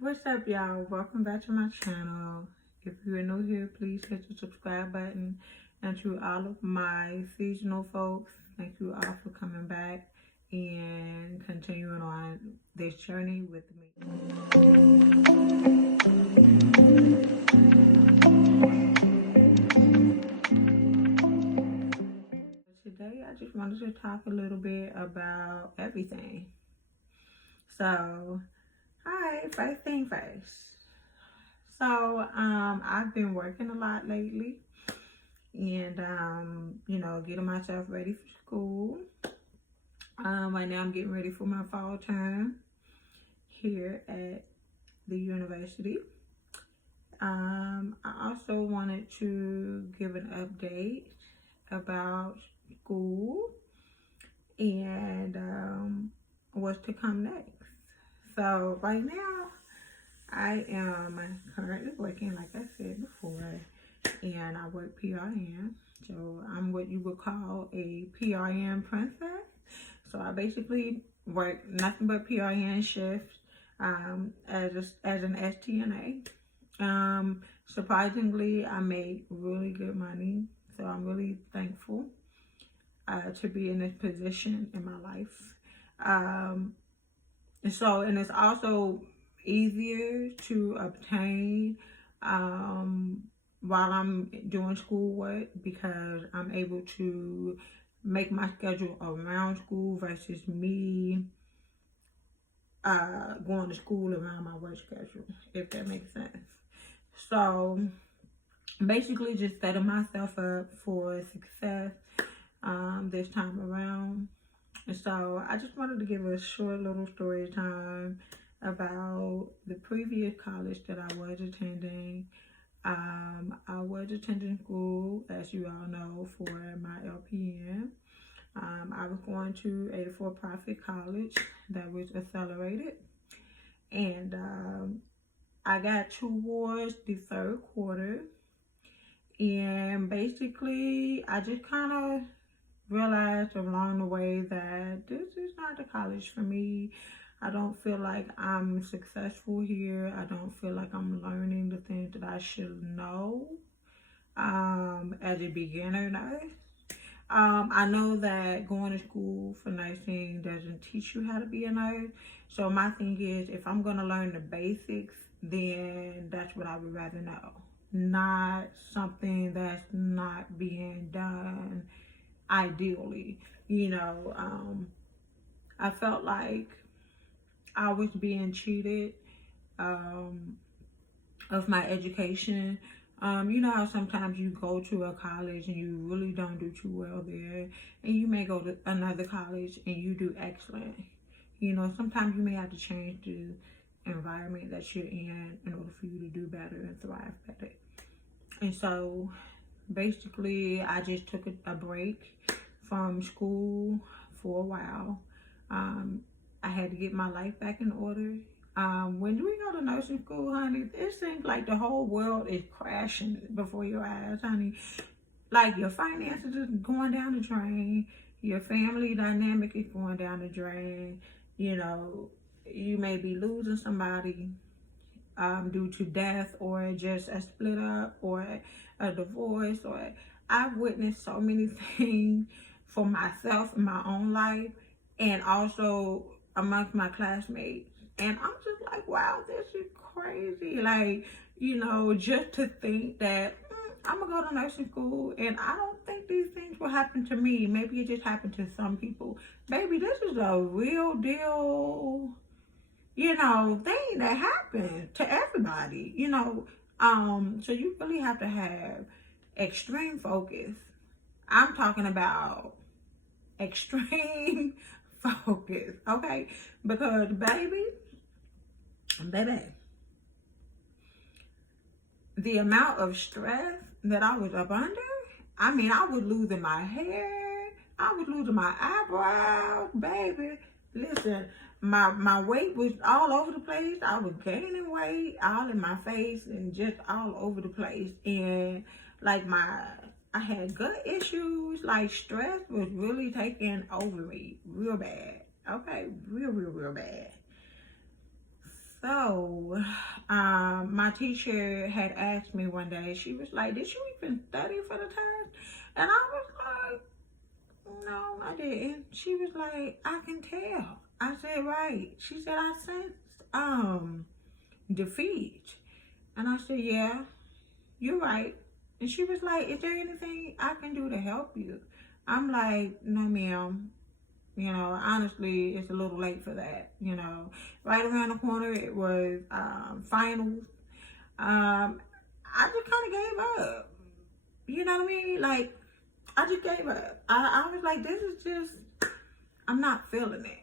What's up, y'all? Welcome back to my channel. If you are new here, please hit the subscribe button. And to all of my seasonal folks, thank you all for coming back and continuing on this journey with me. Today, I just wanted to talk a little bit about everything. So, hi, first thing first. So, I've been working a lot lately and, getting myself ready for school. Right now I'm getting ready for my fall term here at the university. I also wanted to give an update about school and what's to come next. So right now, I am currently working, like I said before, and I work PRN. So I'm what you would call a PRN princess. So I basically work nothing but PRN shifts as an STNA. Surprisingly, I make really good money. So I'm really thankful to be in this position in my life. And it's also easier to obtain while I'm doing schoolwork because I'm able to make my schedule around school versus me going to school around my work schedule, if that makes sense. So basically just setting myself up for success this time around. And so I just wanted to give a short little story time about the previous college that I was attending. I was attending school, as you all know, for my LPN. I was going to a for-profit college that was accelerated. And I got towards the third quarter. And basically, I just kind of realized along the way that this is not the college for me. I don't feel like I'm successful here. I don't feel like I'm learning the things that I should know as a beginner nurse. I know that going to school for nursing doesn't teach you how to be a nurse. So my thing is, if I'm going to learn the basics, then that's what I would rather know. Not something that's not being done ideally. I felt like I was being cheated of my education. You know how sometimes you go to a college and you really don't do too well there, and you may go to another college and you do excellent. Sometimes you may have to change the environment that you're in order for you to do better and thrive better. And so basically, I just took a break from school for a while. I had to get my life back in order. When we go to nursing school, honey, it seems like the whole world is crashing before your eyes, honey. Like your finances is going down the drain. Your family dynamic is going down the drain. You may be losing somebody due to death or just a split up or a divorce. Or I've witnessed so many things for myself in my own life and also amongst my classmates. And I'm just like, wow, this is crazy. Like, just to think that I'm going to go to nursing school and I don't think these things will happen to me. Maybe it just happened to some people. Baby, this is a real deal, thing that happens to everybody, so you really have to have extreme focus. I'm talking about extreme focus, okay? Because baby, the amount of stress that I was up under, I was losing my hair, I was losing my eyebrows, baby. Listen, my weight was all over the place. I was gaining weight all in my face and just all over the place. And like I had gut issues. Like stress was really taking over me real bad. Okay, real bad. So, my teacher had asked me one day, she was like, did you even study for the test? And I was like, no, I didn't. She was like, I can tell. I said, right. She said, I sensed defeat. And I said, yeah, you're right. And she was like, is there anything I can do to help you? I'm like, no, ma'am. You know, honestly, it's a little late for that. You know, right around the corner, it was finals. I just kind of gave up. You know what I mean? Like, I just gave up. I was like, this is just, I'm not feeling it.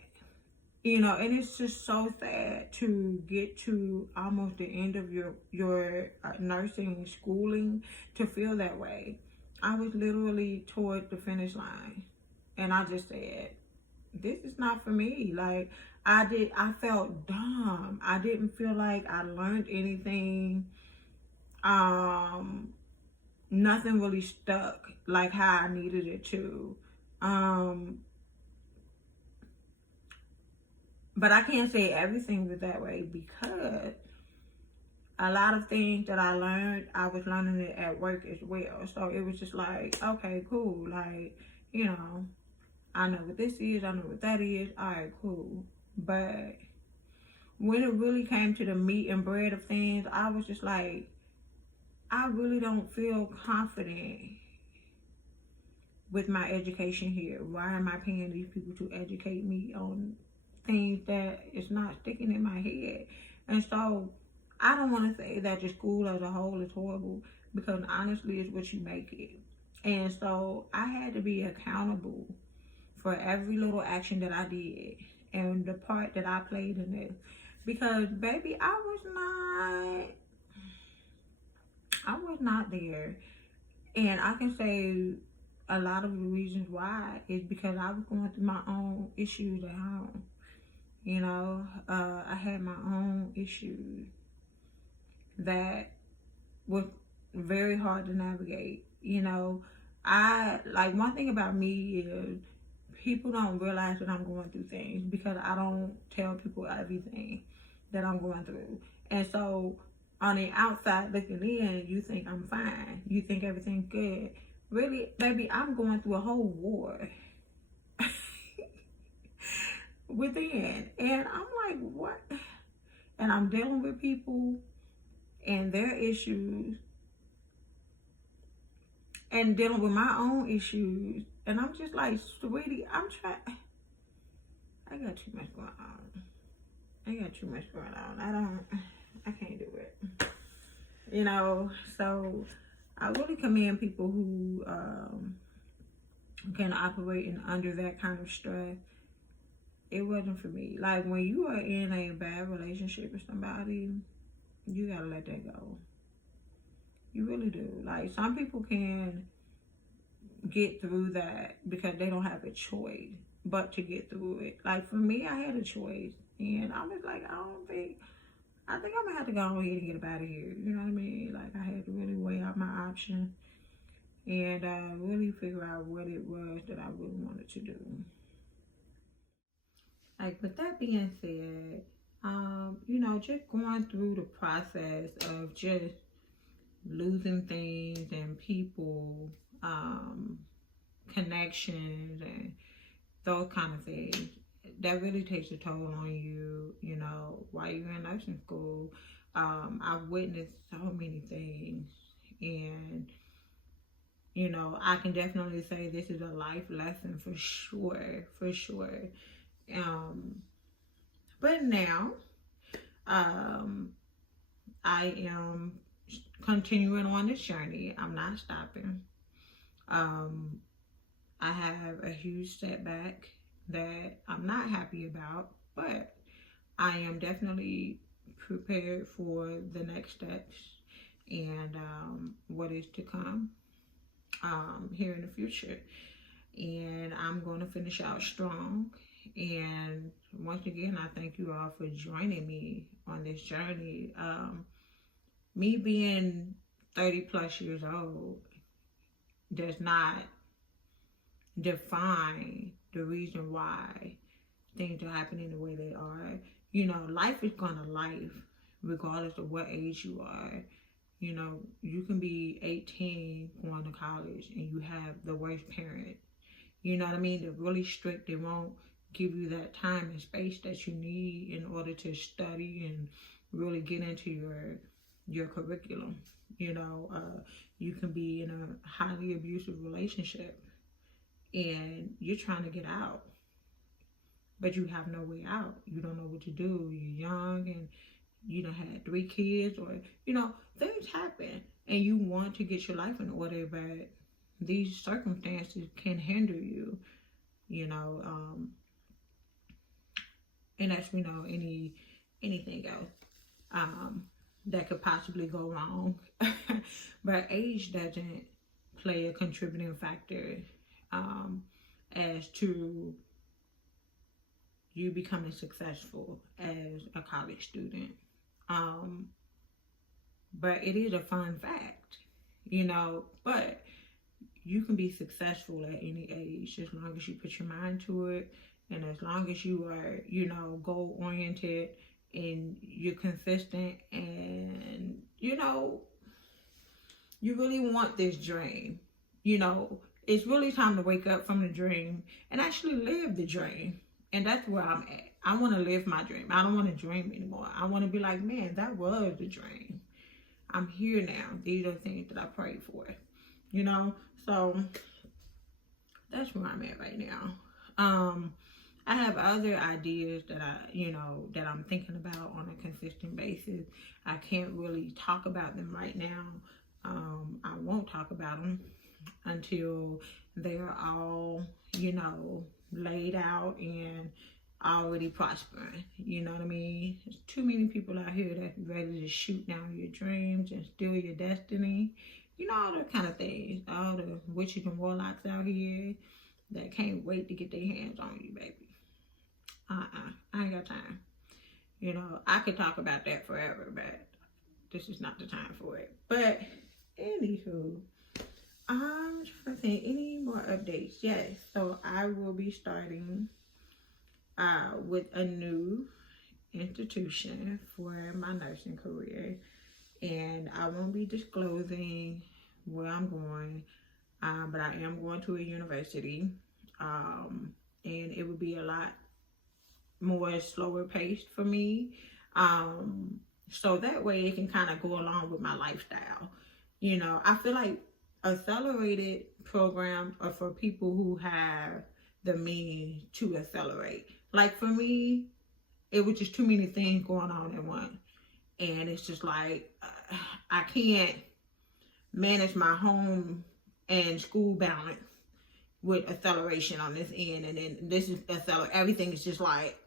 You know, and it's just so sad to get to almost the end of your nursing schooling to feel that way. I was literally toward the finish line, and I just said, this is not for me. Like, I felt dumb. I didn't feel like I learned anything. Um, Nothing really stuck like how I needed it to. Um, but I can't say everything was that way because a lot of things that I learned, I was learning it at work as well. So it was just like, okay, cool. Like, you know, I know what this is, I know what that is. All right, cool. But when it really came to the meat and bread of things, I was just like, I really don't feel confident with my education here. Why am I paying these people to educate me on things that is not sticking in my head? And so I don't want to say that the school as a whole is horrible, because honestly, it's what you make it. And so I had to be accountable for every little action that I did and the part that I played in it. Because baby, I was not there. And I can say a lot of the reasons why is because I was going through my own issues at home. You know, I had my own issues that was very hard to navigate. You know, I like one thing about me is people don't realize that I'm going through things because I don't tell people everything that I'm going through. And so on the outside looking in, you think I'm fine. You think everything's good. Really, baby, I'm going through a whole war within. And I'm like, what? And I'm dealing with people and their issues and dealing with my own issues. And I'm just like, sweetie, I got too much going on. I can't do it. You know, so I really commend people who can operate in under that kind of stress. It wasn't for me. Like, when you are in a bad relationship with somebody, you gotta let that go. You really do. Like, some people can get through that because they don't have a choice but to get through it. Like, for me, I had a choice, and I was like, I think I'm gonna have to go ahead and get up out of here. You know what I mean? Like, I had to really weigh out my options and really figure out what it was that I really wanted to do. Like, with that being said, you know, just going through the process of just losing things and people, connections and those kind of things, that really takes a toll on you, you know, while you're in nursing school. I've witnessed so many things, and, you know, I can definitely say this is a life lesson for sure, for sure. But now, I am continuing on this journey. I'm not stopping. I have a huge setback that I'm not happy about, but I am definitely prepared for the next steps and what is to come here in the future. And I'm going to finish out strong. And once again, I thank you all for joining me on this journey. Me being 30 plus years old does not define the reason why things are happening the way they are. You know, life is gonna life regardless of what age you are. You know, you can be 18 going to college and you have the worst parent. You know what I mean? They're really strict. They won't give you that time and space that you need in order to study and really get into your curriculum. You know, you can be in a highly abusive relationship and you're trying to get out, but you have no way out. You don't know what to do. You're young and you done had 3 kids, or you know, things happen and you want to get your life in order, but these circumstances can hinder you, you know, and that's, you know, anything else that could possibly go wrong. But age doesn't play a contributing factor as to you becoming successful as a college student. But it is a fun fact, you know, but you can be successful at any age as long as you put your mind to it, and as long as you are, you know, goal oriented and you're consistent, and you know, you really want this dream. You know, it's really time to wake up from the dream and actually live the dream. And that's where I'm at. I want to live my dream. I don't want to dream anymore. I want to be like, man, that was the dream. I'm here now. These are the things that I prayed for, you know? So that's where I'm at right now. I have other ideas that that I'm thinking about on a consistent basis. I can't really talk about them right now. I won't talk about them until they're all, you know, laid out and already prospering. You know what I mean? There's too many people out here that's ready to shoot down your dreams and steal your destiny. You know, all that kind of things. All the witches and warlocks out here that can't wait to get their hands on you, baby. I ain't got time. You know, I could talk about that forever, but this is not the time for it. But anywho, I'm trying to think any more updates. Yes, so I will be starting with a new institution for my nursing career, and I won't be disclosing where I'm going, but I am going to a university, and it would be a lot more slower paced for me, so that way it can kind of go along with my lifestyle. You know, I feel like accelerated programs are for people who have the means to accelerate. Like for me, it was just too many things going on at once, and it's just like I can't manage my home and school balance with acceleration on this end, and then this is everything is just like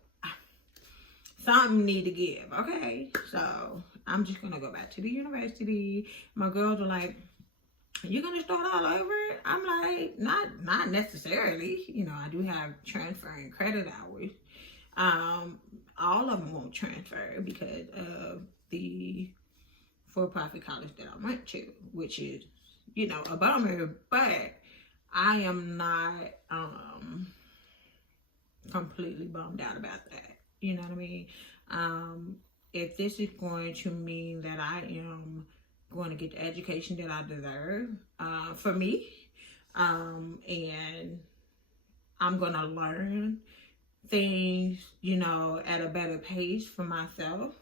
something need to give. Okay, so I'm just gonna go back to the university. My girls are like, you're gonna start all over? I'm like, not necessarily. You know, I do have transferring credit hours. All of them won't transfer because of the for-profit college that I went to, which is, you know, a bummer, but I am not completely bummed out about that. You know what I mean? If this is going to mean that I am going to get the education that I deserve for me, and I'm going to learn things, you know, at a better pace for myself,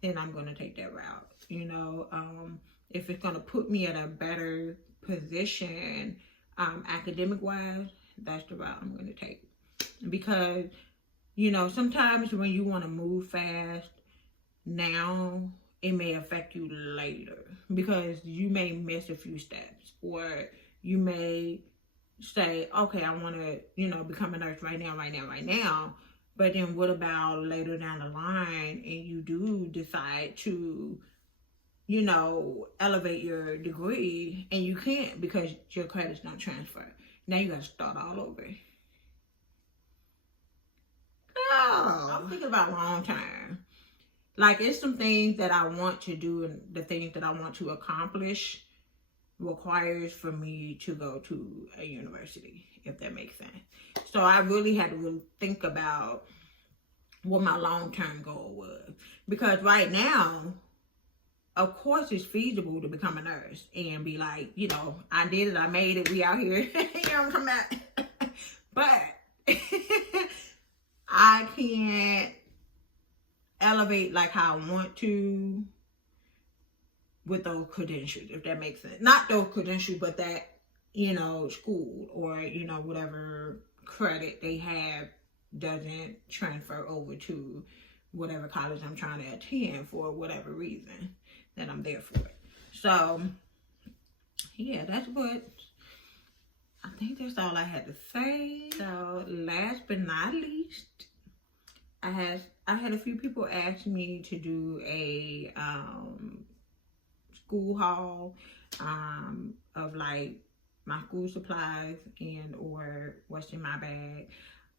then I'm going to take that route. You know, if it's going to put me at a better position academic wise, that's the route I'm going to take. Because, you know, sometimes when you want to move fast now, it may affect you later because you may miss a few steps, or you may say, okay, I want to, you know, become a nurse right now. But then what about later down the line and you do decide to, you know, elevate your degree and you can't because your credits don't transfer. Now you got to start all over. Oh, I'm thinking about long term. Like, it's some things that I want to do, and the things that I want to accomplish requires for me to go to a university, if that makes sense. So I really had to really think about what my long-term goal was. Because right now, of course, it's feasible to become a nurse and be like, you know, I did it, I made it, we out here. You know what I'm talking about? But I can't elevate like how I want to with those credentials, if that makes sense. Not those credentials, but that, you know, school or, you know, whatever credit they have doesn't transfer over to whatever college I'm trying to attend for whatever reason that I'm there for it. So, yeah, that's what I think that's all I had to say. So, last but not least, I had a few people ask me to do a school haul of like my school supplies and or what's in my bag.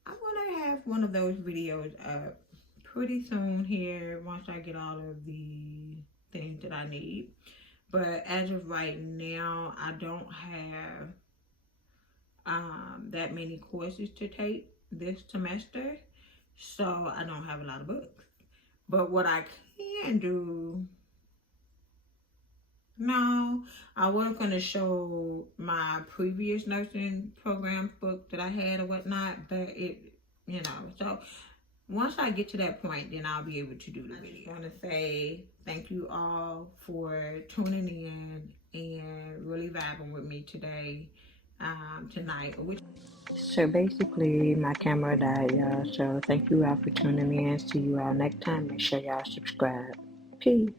I'm gonna have one of those videos up pretty soon here once I get all of the things that I need. But as of right now, I don't have that many courses to take this semester, so I don't have a lot of books. But what I can do, no, I was going to show my previous nursing program book that I had or whatnot, but it, you know, so once I get to that point, then I'll be able to do the video. I just want to say thank you all for tuning in and really vibing with me today, tonight. So basically, my camera died, y'all. So thank you all for tuning in. See you all next time. Make sure y'all subscribe. Peace.